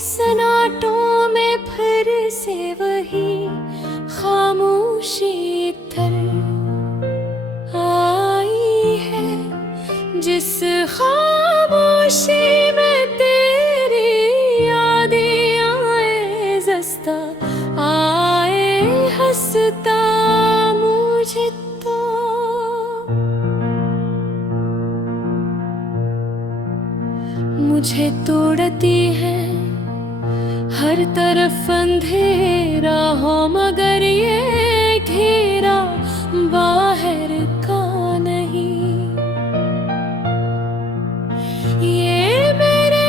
सन्नाटों में फिर से वही खामोशी तर आई है, जिस खामोशी में तेरी यादें आए जस्ता आए हंसता मुझे तो। मुझे तोड़ती है हर तरफ अंधेरा हो, मगर ये घेरा बाहर का नहीं। ये मेरे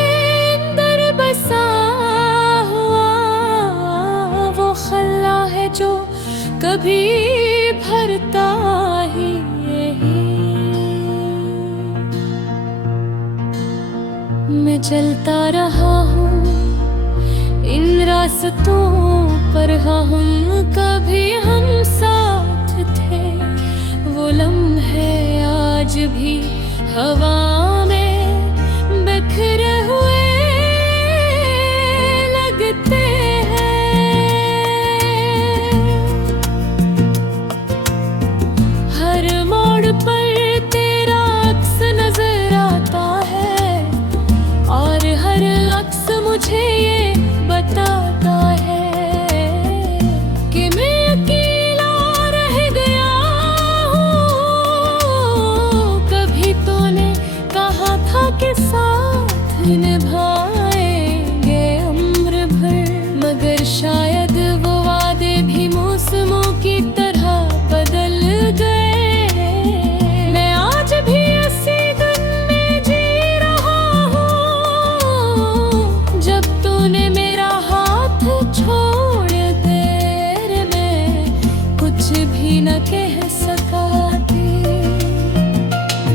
अंदर बसा हुआ वो खल्ला है जो कभी भरता ही यही। मैं चलता रहा हूँ इन रास्तों पर, हम कभी हम साथ थे। वो लम्हे आज भी हवा में बिखरे हुए लगते हैं। हर मोड़ पर तेरा अक्स नजर आता है, और हर अक्स मुझे ये बताता है कि मैं अकेला रह गया हूँ। कभी तूने कहा था कि साथ निभाएंगे उम्र भर, मगर शायद वो वादे भी मौसमों की तरह बदल गए। मैं आज भी इसी दिन में जी रहा हूँ, जब तूने छोड़ तेरे में कुछ भी न कह सका थी।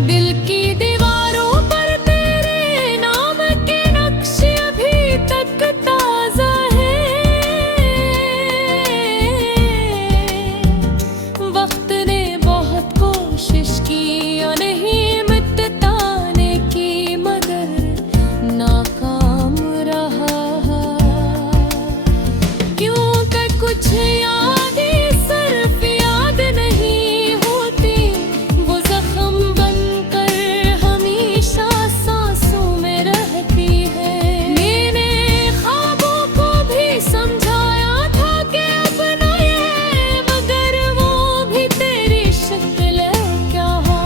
दिल की दीवारों पर तेरे नाम के नक्श अभी तक ताजा है। वक्त ने बहुत कोशिश की नहीं मिटाने की, मगर नाकाम रहा। कुछ यादें सिर्फ याद नहीं होती, वो जख्म बनकर हमेशा सांसों में रहती है। मैंने ख्वाबों को भी समझाया था कि अपना ये, मगर वो भी तेरी शक्ल क्या हो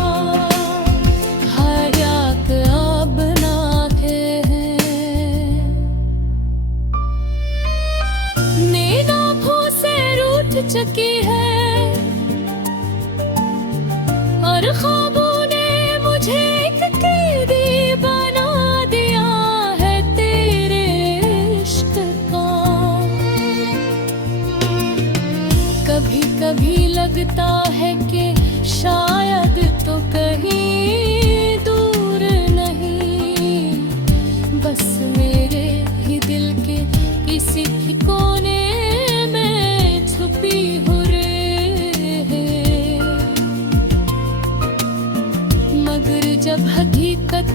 हयात अब नाते हैं। नींद चुकी है और ख्वाबों ने मुझे एक कैदी बना दिया है तेरे इश्क का। कभी कभी लगता है कि शायद तो कहीं दूर नहीं, बस मेरे ही दिल के किसी कोने जब हकीकत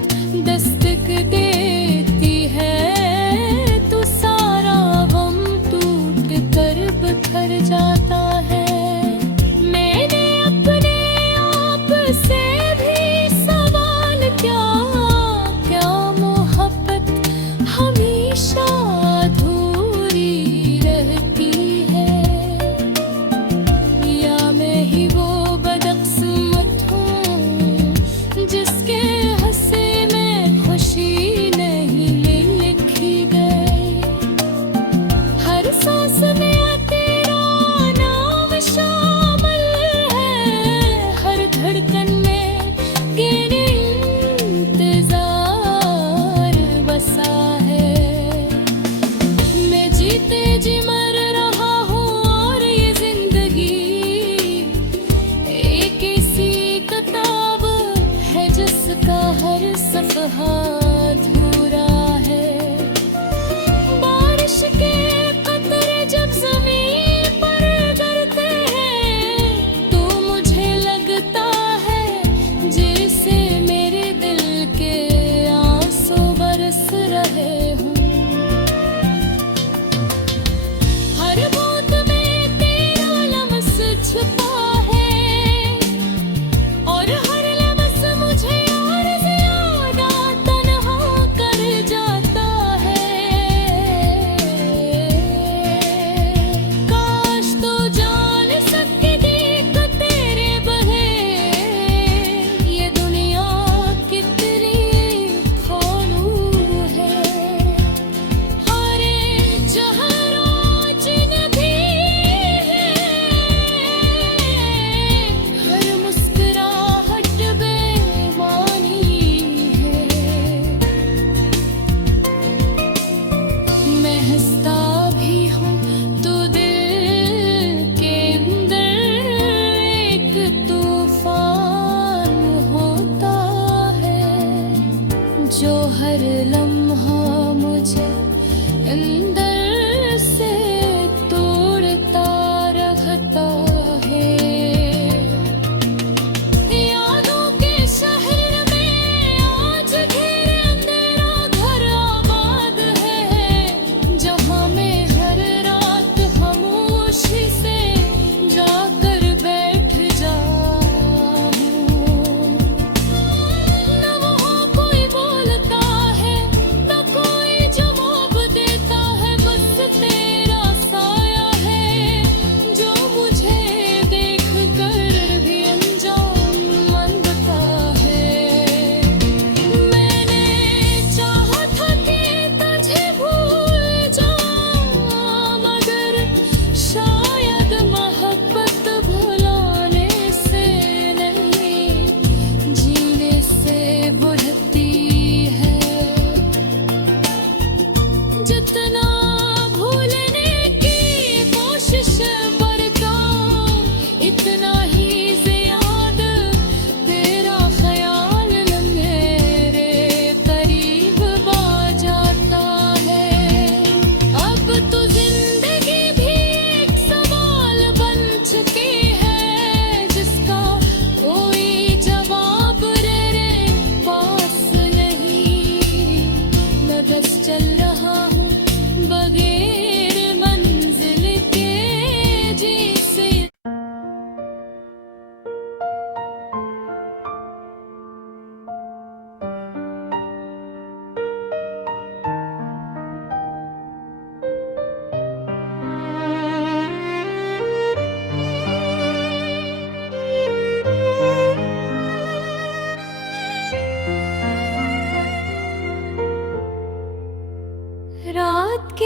दस्तक देती है तो सारा गम टूट कर बिखर जाता है। मैंने अपने आप से भी सवाल किया, क्या मोहब्बत हमेशा अधूरी रहती है, या मैं ही वो बदकिस्मत हूँ जिसके हंसे में खुशी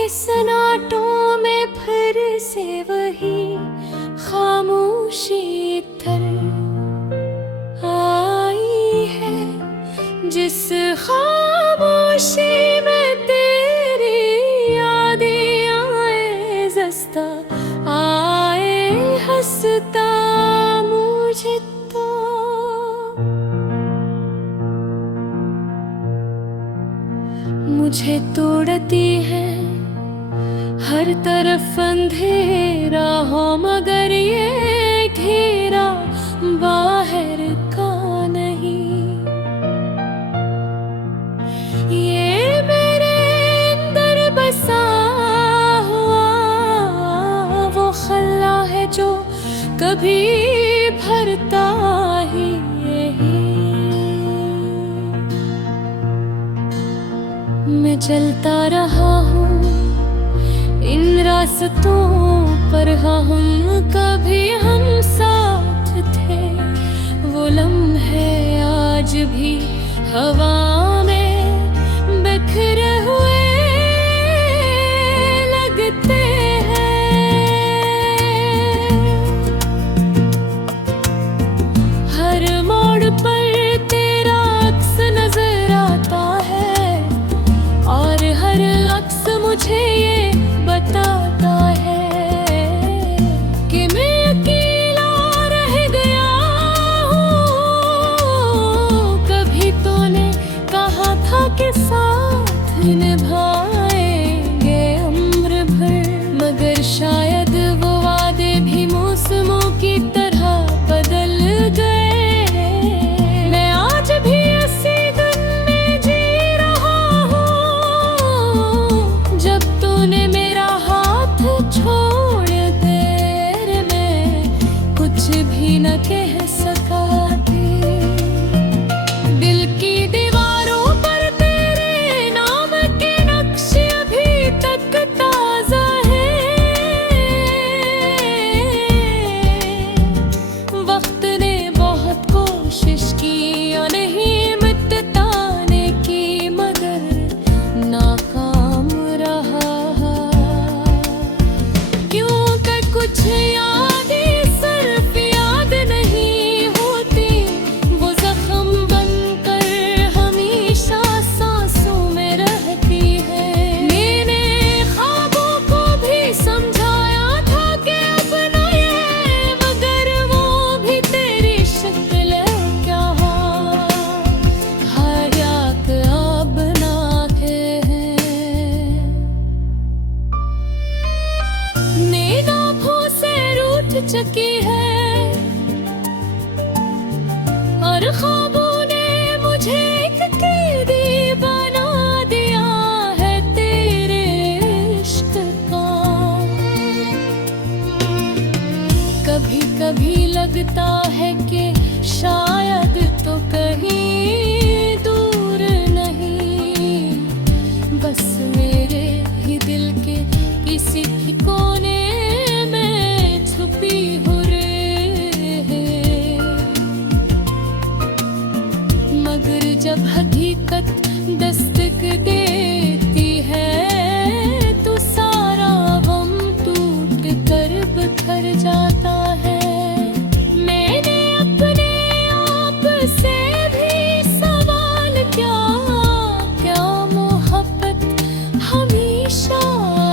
सन्नाटों में फिर से वही खामोशी तर आई है, जिस खामोशी में तेरी यादें आए जस्ता आए हंसता मुझे तो। मुझे तोड़ती है हर तरफ अंधेरा हो, मगर ये घेरा बाहर का नहीं। ये मेरे अंदर बसा हुआ वो खल्ला है जो कभी भरता ही यही। मैं चलता रहा हूँ इन रास्तों पर, हाँ हम कभी हम साथ थे। वो लम्हे आज भी हवा में बिखरे हुए लगते हैं। हर मोड़ पर तेरा अक्स नजर आता है, और हर अक्स मुझे ये बताता है कि मैं अकेला रह गया हूँ। कभी तूने कहा था कि साथ निभाएंगे उम्र भर, मगर शायद वो वादे भी मौसमों की तरह बदल गए। मैं आज भी इसी दिन में जी रहा हूँ, जब तूने छोड़ तेरे में कुछ भी न कह सका थी। दिल की दीवारों पर तेरे नाम के नक्श अभी तक ताजा है। वक्त ने बहुत कोशिश की नहीं मिटाने की, मगर नाकाम रहा। कुछ यादें सिर्फ याद नहीं होती, वो जख्म बनकर हमेशा सांसों में रहती है। मैंने ख्वाबों को भी समझाया था कि अपना ये, मगर वो भी तेरी शक्ल क्या हयात अब ना है। चकी है और ख्वाबों ने मुझे एक कैदी बना दिया है तेरे इश्क का। कभी कभी लगता है कि शायद तो कहीं दूर नहीं, बस मेरे ही दिल के किसी कोने छुपी हो रे। मगर जब हकीकत दस्तक देती है, तो सारा गम टूट कर बिखर जाता है। मैंने अपने आप से भी सवाल किया, क्या मोहब्बत हमेशा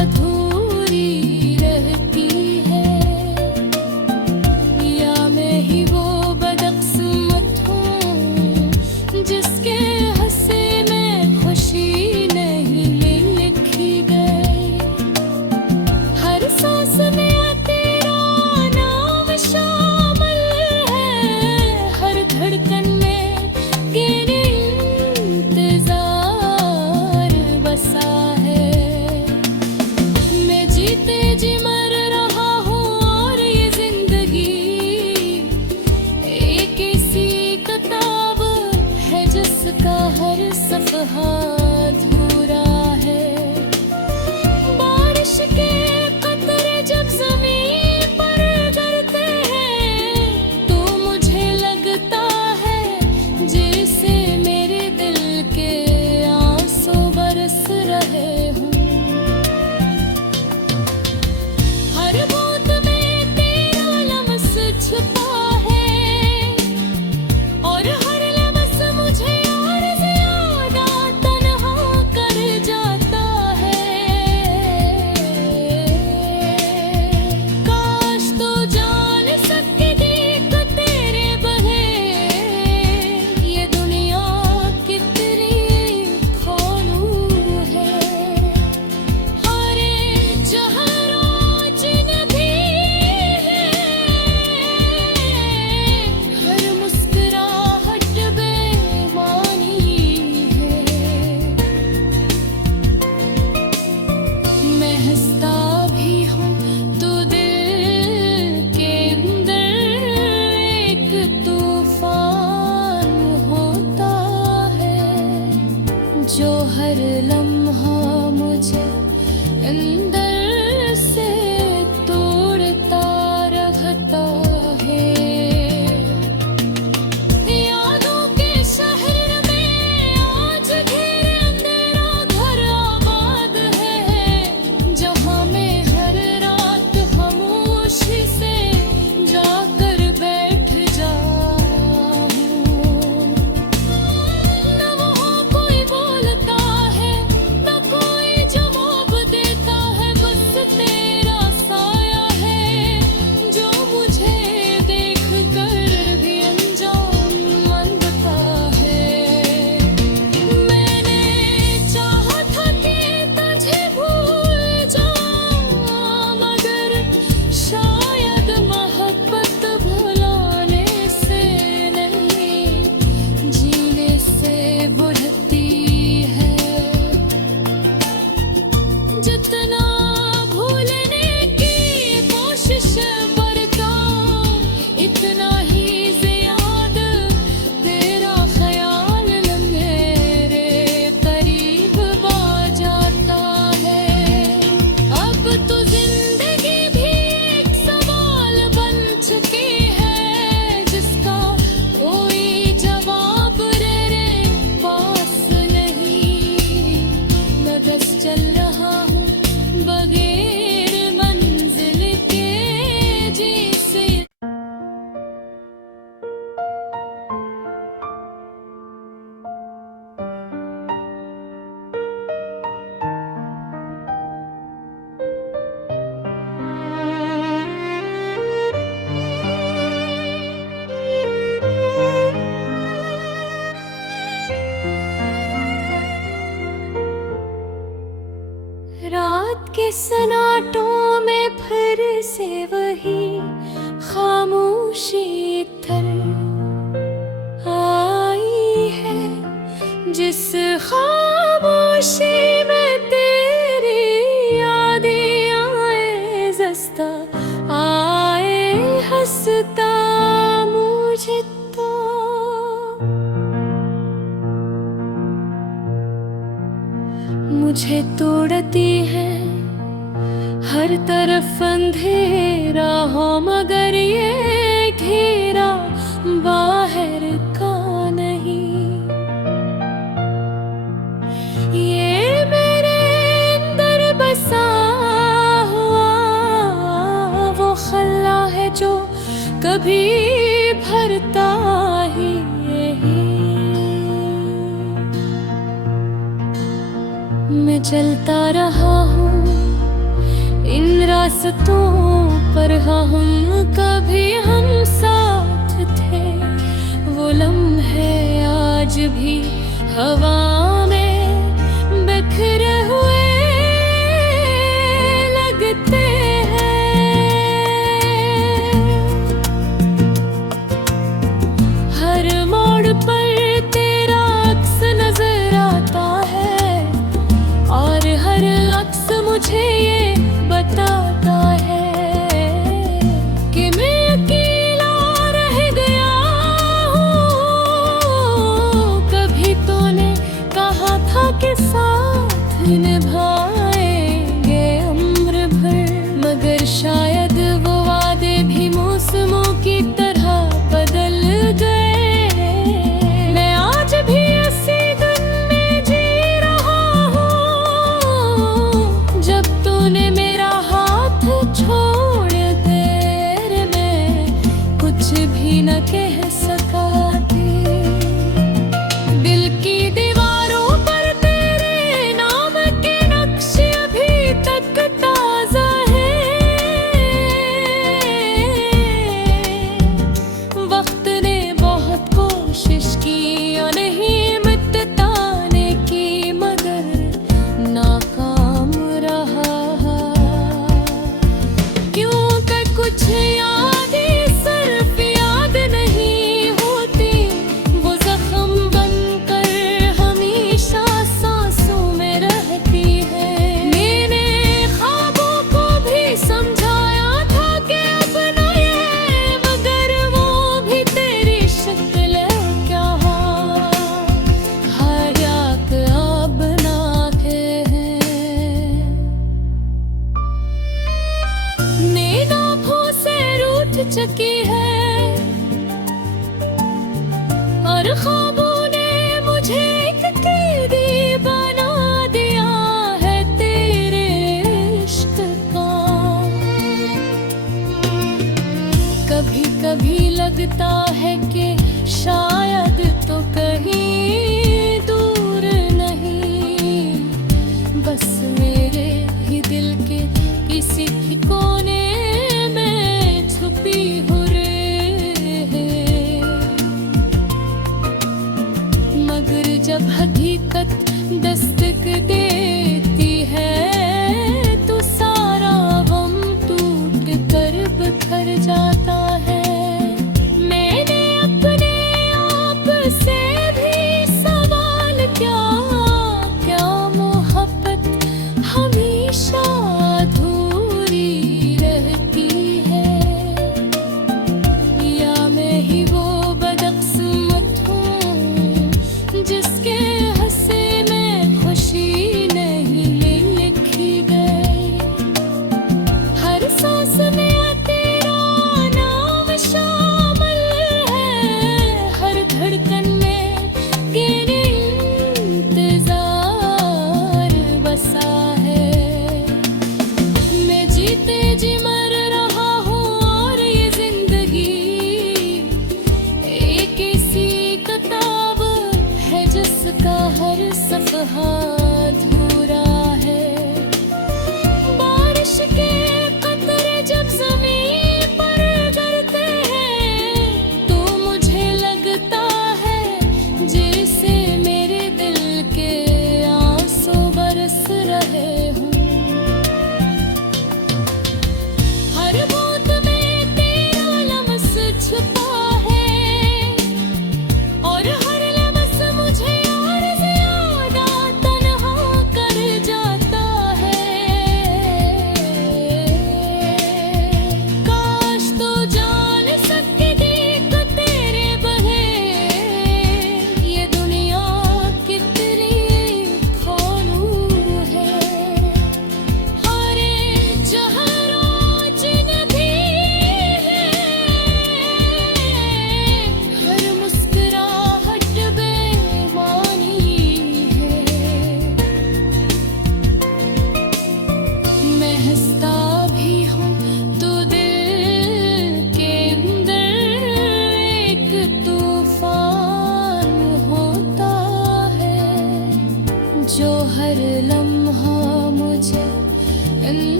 अधूरी रहती है, या मैं ही वो बदकिस्मत हूँ जिसके हंसे में खुशी नहीं लिखी गई। हर सांस में तेरा नाम सन्नाटों में फिर से वही खामोशी तर आई है, जिस खामोशी में तेरी यादें आए जस्ता आए हंसता मुझे तो। मुझे तोड़ती है हर तरफ अंधेरा हो, मगर ये घेरा बाहर का नहीं। ये मेरे अंदर बसा हुआ वो खल्ला है जो कभी भरता ही यही। मैं चलता रहा हूँ इन रास्तों पर, हाँ हम कभी हम साथ थे। वो लम्हे आज भी हवा में बिखरे हुए लगते हैं। हर मोड़ पर तेरा अक्स नजर आता है, और हर अक्स मुझे ये बताता है कि मैं अकेला रह गया हूँ। कभी तूने कहा था कि साथ निभाएंगे उम्र भर, मगर शायद वो वादे भी मौसमों की तरह बदल गए। मैं आज भी इसी दिन में जी रहा हूँ, जब तूने मेरा हाथ छोड़ तेरे में कुछ भी न कह सका थी। दिल की दीवारों पर तेरे नाम के नक्श अभी तक ताजा है। वक्त ने बहुत कोशिश की नहीं मिटाने की, मगर नाकाम रहा। क्योंकि कुछ यादें सिर्फ याद नहीं होती, वो जख्म बनकर हमेशा सांसों में रहती है। मैंने ख्वाबों को भी समझाया था कि अपना ये, मगर वो भी तेरी शक्ल क्या हयात अब ना है। नींद आँखों से रूठ चुकी है, और ख्वाबों ने मुझे एक कैदी बना दिया है तेरे इश्क का। कभी कभी लगता है कि शायद तो कहीं दूर नहीं, बस मेरे ही दिल के किसी कोने में छुपी हो रे है। मगर जब हकीकत दस्तक देती है, तो सारा गम टूट कर बिखर जाता